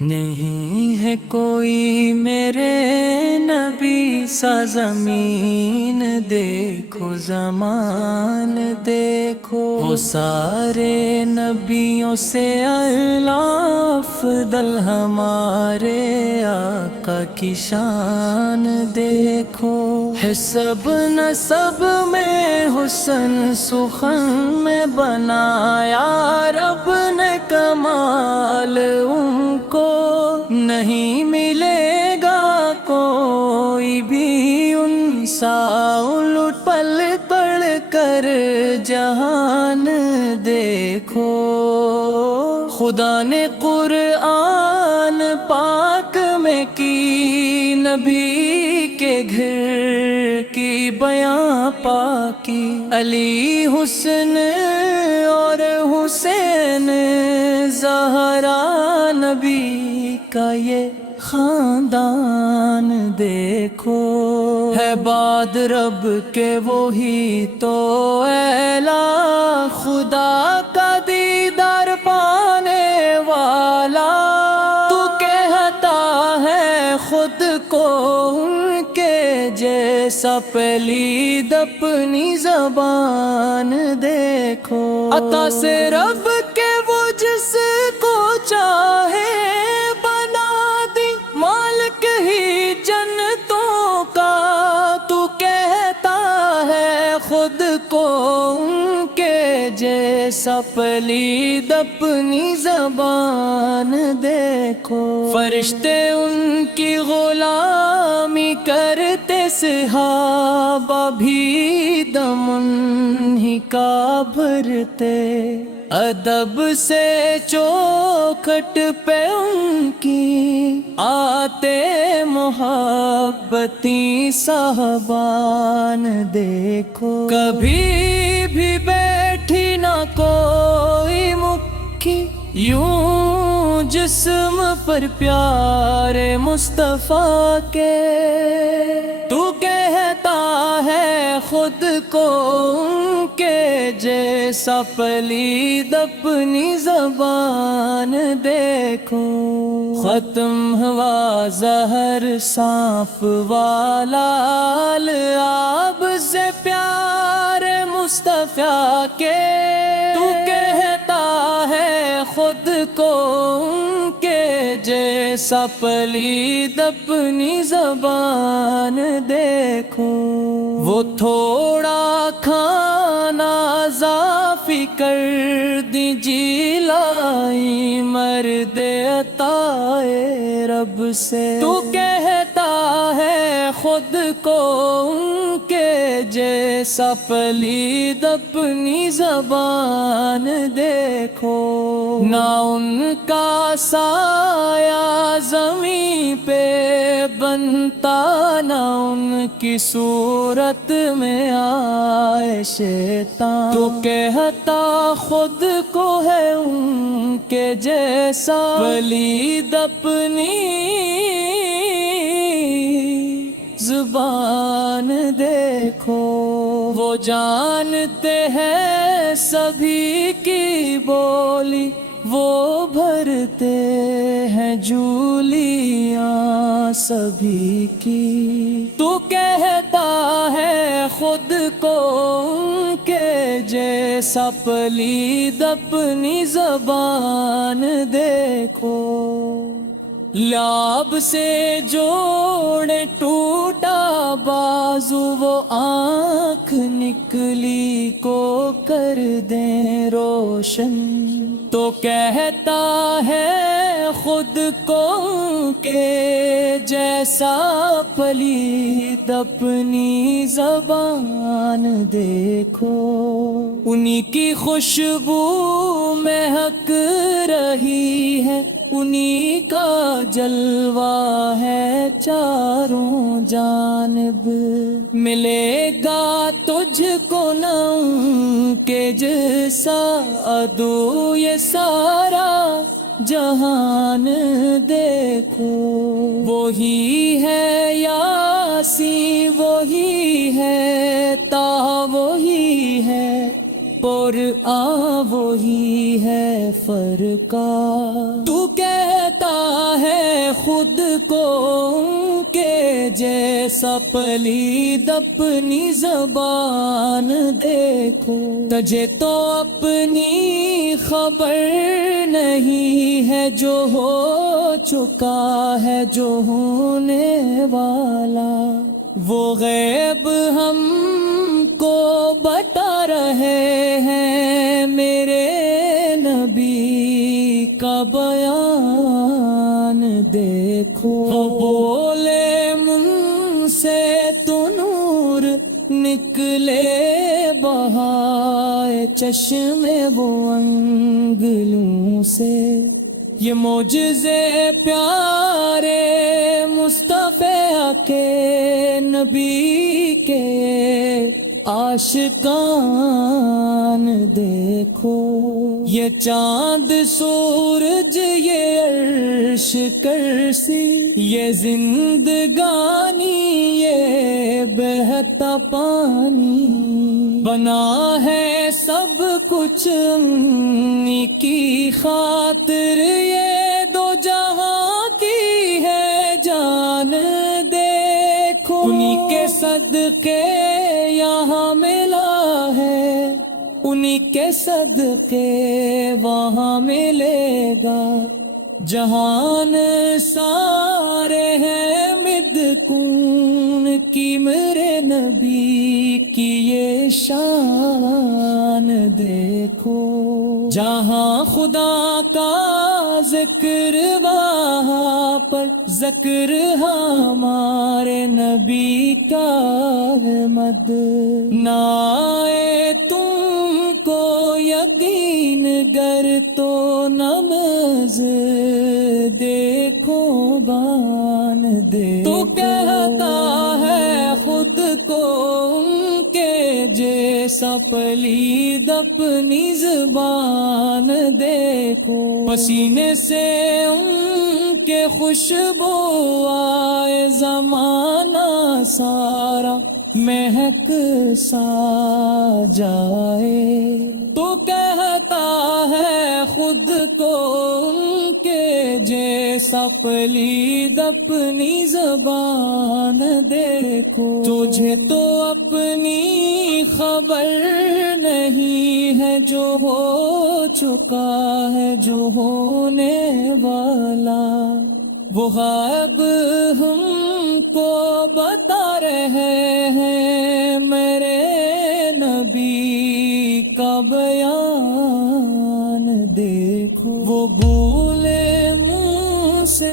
نہیں ہے کوئی میرے نبی سا، زمین دیکھو زمان دیکھو، وہ سارے نبیوں سے اعلیٰ افضل ہمارے آقا کی شان دیکھو۔ ہے سب نسب میں حسن، سخن میں بنایا رب نے کمال ان کو، نہیں ملے گا کوئی بھی ان سا، الٹ پل پڑھ کر جہان دیکھو۔ خدا نے قرآن پاک میں کی نبی کے گھر کی بیاں پاکی، علی حسن اور حسین زہرا نبی کا یہ خاندان دیکھو۔ ہے باد رب کے وہی تو اعلیٰ، خدا کا دیدار پانے والا، تو کہتا ہے خود کو ان کے جیسا، پلید اپنی زبان دیکھو۔ عطا سے رب کے وہ جس کو چاہے بنا دی مالک ہی جنتوں کا، تو کہتا ہے خود کو ان کے جیسا، پلید اپنی زبان دیکھو۔ فرشتے ان کی غلامی کرتے، صحابہ بھی دم انہی کا بھرتے، ادب سے چوکھٹ پہ ان کی آتے محبتی صاحبان دیکھو۔ کبھی بھی بیٹھی نہ کوئی مکھی، یوں جسم پر پیارے مصطفیٰ کے، تو کہتا ہے خود کو ان کے جیسا، پلید اپنی زبان دیکھو۔ ختم ہوا زہر سانپ والا، آب سے پیارے مصطفیٰ کے، تو کہتا ہے خود کو ان کے جیسا، پلید اپنی زبان دیکھو۔ وہ تھوڑا کھانا اضافی کر دیجیے، لائی مرد عطائے رب سے، تو کہتا ہے خود کو ان کے جیسا، پلید اپنی زبان دیکھو۔ نہ ان کا سایہ زمین پہ بنتا، نہ ان کی صورت میں آئے شیطان، تو کہتا خود کو ہے ان کے جیسا، پلید اپنی زبان دیکھو۔ وہ جانتے ہیں سبھی کی بولی، وہ بھرتے ہیں جھولیاں سبھی کی، تو کہتا ہے خود کو ان کے جیسا، پلید اپنی زبان دیکھو۔ لعاب سے جوڑے ٹوٹا بازو، وہ آنکھ نکلی کو کر دیں روشن، تو کہتا ہے خود کو کہ جیسا، پلید اپنی زبان دیکھو۔ انہی کی خوشبو مہک رہی ہے، انہی کا جلوہ ہے چاروں جانب، ملے گا تجھ کو نہ ان کے جیسا، عدو یہ سارا جہان دیکھو۔ وہی ہے یاسین، وہی ہے طٰہٰ، وہی ہے قرآن، وہی ہے فرقان۔ تو کہتا خود کو ان کے جیسا پلید اپنی زبان دیکھو، تجھے تو اپنی خبر نہیں ہے جو ہو چکا ہے جو ہونے والا، وہ غیب ہم کو بتا رہے ہیں میرے نبی کا بیان دیکھو، وہ بولے من سے تو نور نکلے بہائے چشمے وہ انگلوں سے، یہ معجزے پیارے مصطفیٰ کے نبی کے عاشقان دیکھو، یہ چاند سورج یہ عرش کرسی یہ زندگانی یہ بہتا پانی، بنا ہے سب کچھ انہی کی خاطر، یہ دو جہاں کی ہے جان دیکھو، انہی کے صدقے یہاں ملا ہے انہی کے صدقے وہاں ملے گا، جہان سارے ہیں مدکون کی میرے نبی کی یہ شان دیکھو، جہاں خدا کا ذکر وہاں پر ذکر ہمارے نبی کا احمد، نہ آئے تم کو یقین گر تو نماز دیکھو بان دے، تو کہتا ہے خود کو ان کے جیسا پلید اپنی زبان دیکھو، پسینے سے ان کے خوشبو آئے زمانہ سارا مہک سا جائے، تو کہتا ہے خود کو ان کے جیسا پلید اپنی زبان دیکھو، تجھے تو اپنی خبر نہیں ہے جو ہو چکا ہے جو ہونے والا، وہ غیب ہم کو بتا رہے ہیں میرے نبی کا بیان دیکھو، وہ بھولے منہ سے